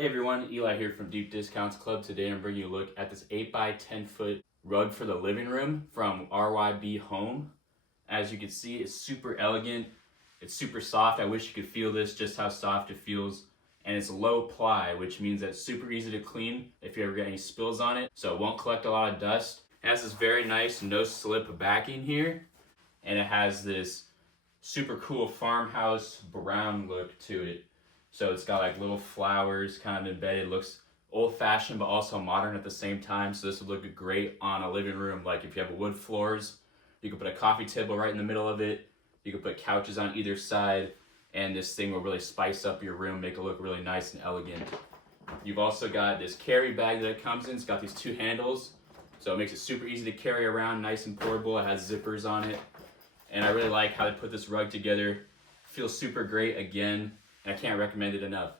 Hey everyone, Eli here from Deep Discounts Club. Today I'm bringing you a look at this 8 by 10 foot rug for the living room from RYB Home. As you can see, it's super elegant, it's super soft. I wish you could feel this, just how soft it feels. And it's low ply, which means that it's super easy to clean if you ever get any spills on it. So it won't collect a lot of dust. It has this very nice no slip backing here. And it has this super cool farmhouse brown look to it. So it's got like little flowers kind of embedded. It looks old fashioned but also modern at the same time. So this would look great on a living room. Like if you have wood floors, you can put a coffee table right in the middle of it. You can put couches on either side, and this thing will really spice up your room, make it look really nice and elegant. You've also got this carry bag that it comes in. It's got these two handles, so it makes it super easy to carry around, nice and portable. It has zippers on it, and I really like how they put this rug together. Feels super great again. I can't recommend it enough.